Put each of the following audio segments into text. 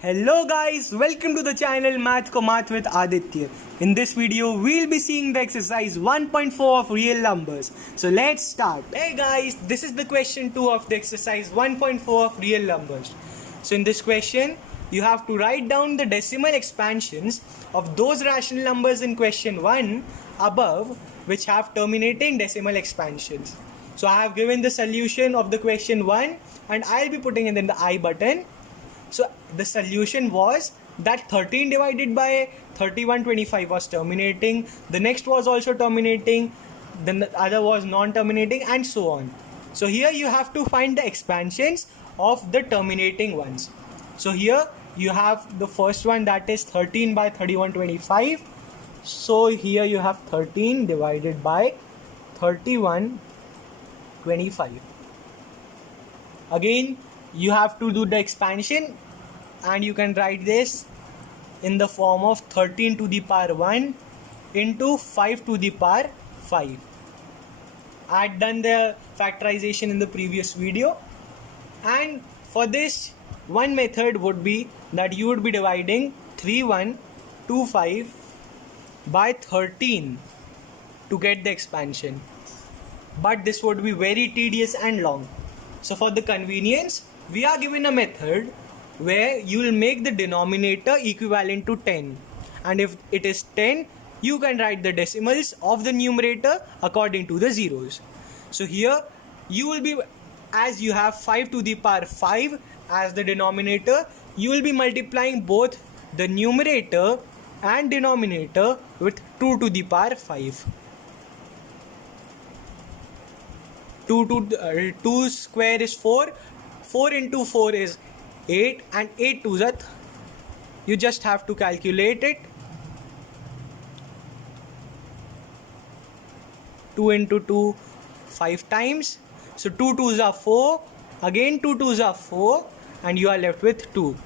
Hello guys, welcome to the channel Math Ko Math with Aditya. In this video, we'll be seeing the exercise 1.4 of real numbers. So let's start. Hey guys, this is the question 2 of the exercise 1.4 of real numbers. So in this question, you have to write down the decimal expansions of those rational numbers in question 1 above which have terminating decimal expansions. So I have given the solution of the question 1 and I'll be putting it in the I button. So the solution was that 13 divided by 3125 was terminating, the next was also terminating, then the other was non-terminating, and so on. So here you have to find the expansions of the terminating ones. So here you have the first one, that is 13 by 3125. So here you have 13 divided by 3125. Again you have to do the expansion and you can write this in the form of 13 to the power 1 into 5 to the power 5. I had done the factorization in the previous video, and for this one method would be that you would be dividing 3125 by 13 to get the expansion, but this would be very tedious and long. So for the convenience, we are given a method where you will make the denominator equivalent to 10, and if it is 10, you can write the decimals of the numerator according to the zeros. So here you will be, as you have 5 to the power 5 as the denominator, you will be multiplying both the numerator and denominator with 2 to the power 5. 2 square is 4, 4 into 4 is 8, and 8 to the you just have to calculate it. 2 into 2, 5 times. So 2 2s are 4, again 2 2s are 4, and you are left with 2.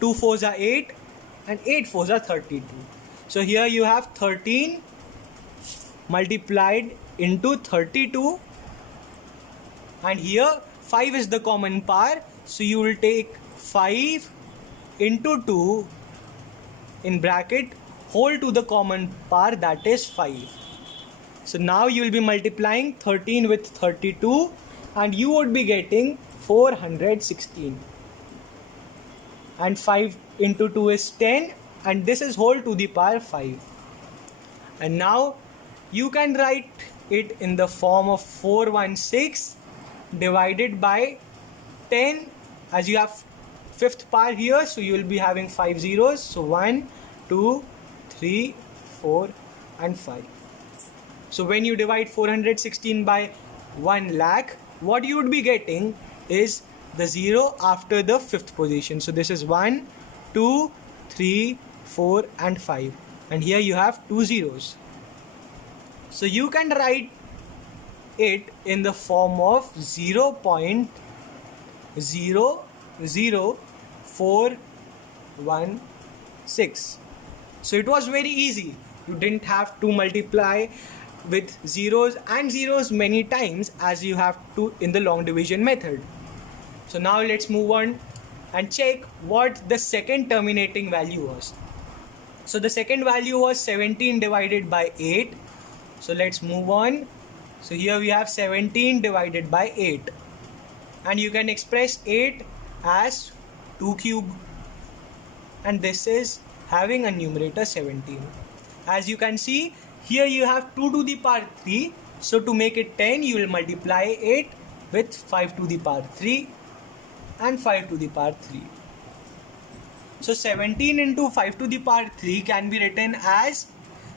2 4s are 8, and 8 4s are 32. So here you have 13 multiplied into 32, and here 5 is the common power, so you will take 5 into 2 in bracket whole to the common power, that is 5. So now you will be multiplying 13 with 32 and you would be getting 416, and 5 into 2 is 10, and this is whole to the power 5. And now you can write it in the form of 416 divided by 10, as you have fifth power here, so you will be having 5 zeros. So 1 2 3 4 and 5. So when you divide 416 by 1 lakh, what you would be getting is the 0 after the fifth position. So this is 1 2 3 4 and 5, and here you have 2 zeros. So you can write it in the form of 0.00416. So it was very easy. You didn't have to multiply with zeros and zeros many times as you have to in the long division method. So now let's move on and check what the second terminating value was. So the second value was 17 divided by 8. So let's move on. So here we have 17 divided by 8, and you can express 8 as 2 cube, and this is having a numerator 17. As you can see, here you have 2 to the power 3, so to make it 10 you will multiply it with 5 to the power 3 and 5 to the power 3. So 17 into 5 to the power 3 can be written as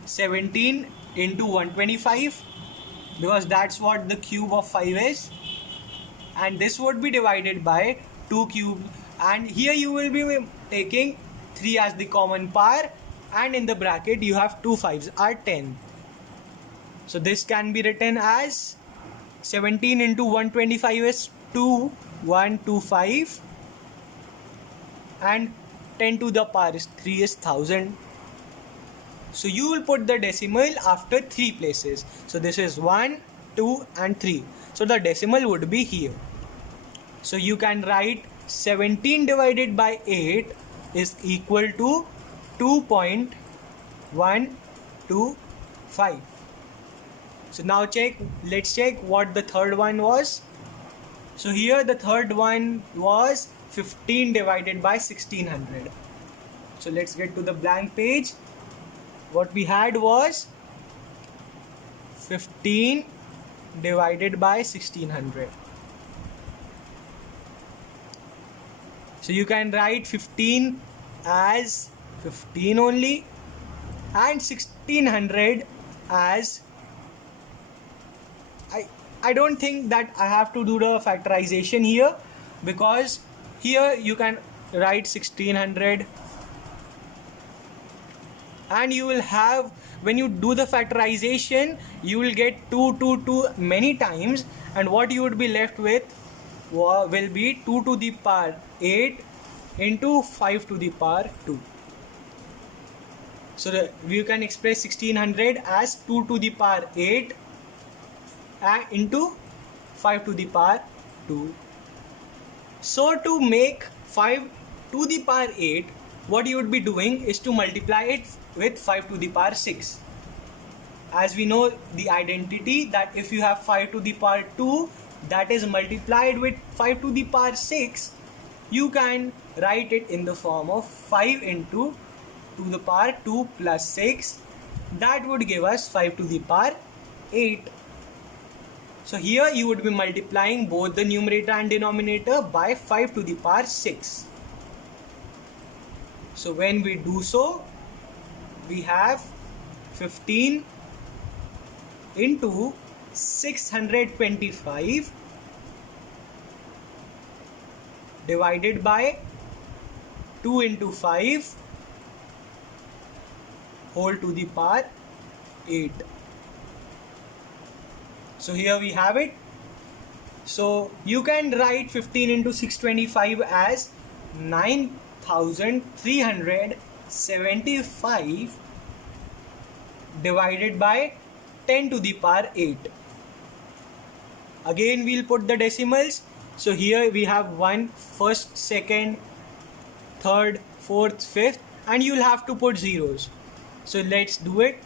17 into 125, because that's what the cube of 5 is, and this would be divided by 2 cube, and here you will be taking 3 as the common power, and in the bracket you have 2 5s are 10. So this can be written as 17 into 125 is 2125, and 10 to the power 3 is 1000. So you will put the decimal after 3 places. So this is 1, 2 and 3. So the decimal would be here. So you can write 17 divided by 8 is equal to 2.125. So now let's check what the third one was. So here the third one was 15 divided by 1600. So let's get to the blank page. What we had was 15 divided by 1600. So you can write 15 as 15 only and 1600 as I don't think that I have to do the factorization here, because here you can write 1600 and you will have, when you do the factorization, you will get 2 many times, and what you would be left with will be 2 to the power 8 into 5 to the power 2. So you can express 1600 as 2 to the power 8 into 5 to the power 2. So to make 5 to the power 8, what you would be doing is to multiply it with 5 to the power 6. As we know the identity that if you have 5 to the power 2 that is multiplied with 5 to the power 6, you can write it in the form of 5 into to the power 2 plus 6. That would give us 5 to the power 8. So here you would be multiplying both the numerator and denominator by 5 to the power 6. So when we do so, we have 15 into 625 divided by 2 into 5 whole to the power 8. So here we have it. So you can write 15 into 625 as 9375 divided by 10 to the power 8. Again we'll put the decimals. So here we have 1, 1st, 2nd, 3rd, 4th, 5th, and you'll have to put zeros. So let's do it.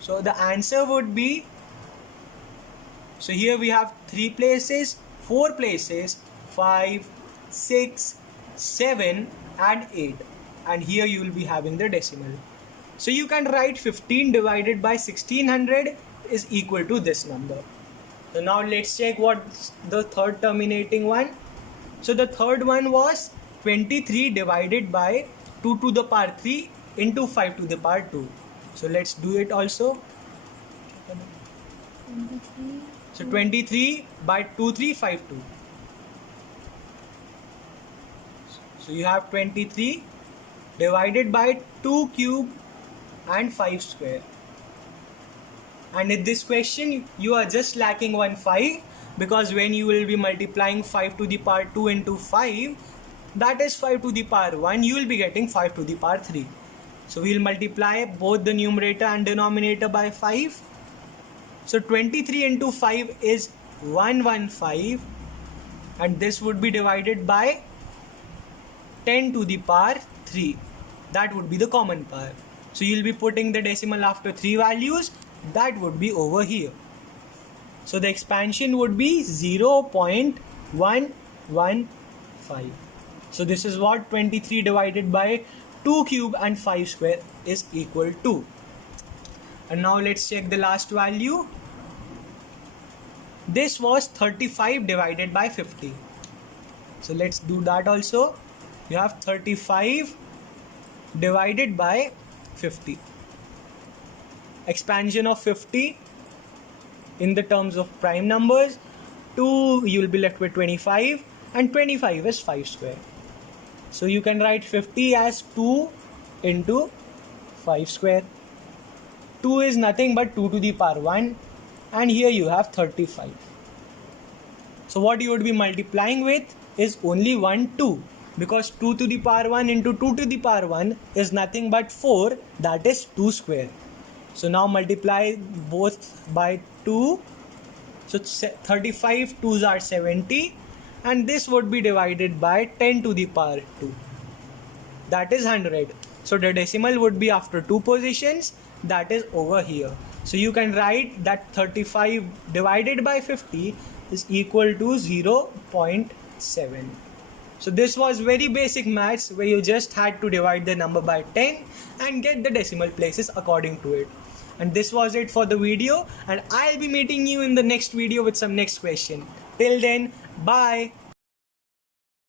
So the answer would be, so here we have 3 places, 4 places, 5, 6, 7 and 8, and here you will be having the decimal. So you can write 15 divided by 1600 is equal to this number. So now let's check what's the third terminating one. So the third one was 23 divided by 2 to the power 3 into 5 to the power 2. So let's do it also. 23. So 23 by 2352. So you have 23 divided by 2 cube and 5 square. And in this question you are just lacking 1 5, because when you will be multiplying 5 to the power 2 into 5, that is 5 to the power 1, you will be getting 5 to the power 3. So we will multiply both the numerator and denominator by 5. So 23 into 5 is 115, and this would be divided by 10 to the power 3. That would be the common power. So you will be putting the decimal after 3 values. That would be over here. So the expansion would be 0.115. So this is what 23 divided by 2 cube and 5 square is equal to. And now let's check the last value. This was 35 divided by 50. So let's do that also. You have 35 divided by 50. Expansion of 50 in the terms of prime numbers. 2, you will be left with 25, and 25 is 5 square. So you can write 50 as 2 into 5 square. 2 is nothing but 2 to the power 1, and here you have 35. So what you would be multiplying with is only 1 2, because 2 to the power 1 into 2 to the power 1 is nothing but 4, that is 2 square. So now multiply both by 2. So 35 2s are 70, and this would be divided by 10 to the power 2. That is 100. So the decimal would be after 2 positions, that is over here. So you can write that 35 divided by 50 is equal to 0.7. So this was very basic maths where you just had to divide the number by 10 and get the decimal places according to it. And this was it for the video, and I'll be meeting you in the next video with some next question. Till then, bye.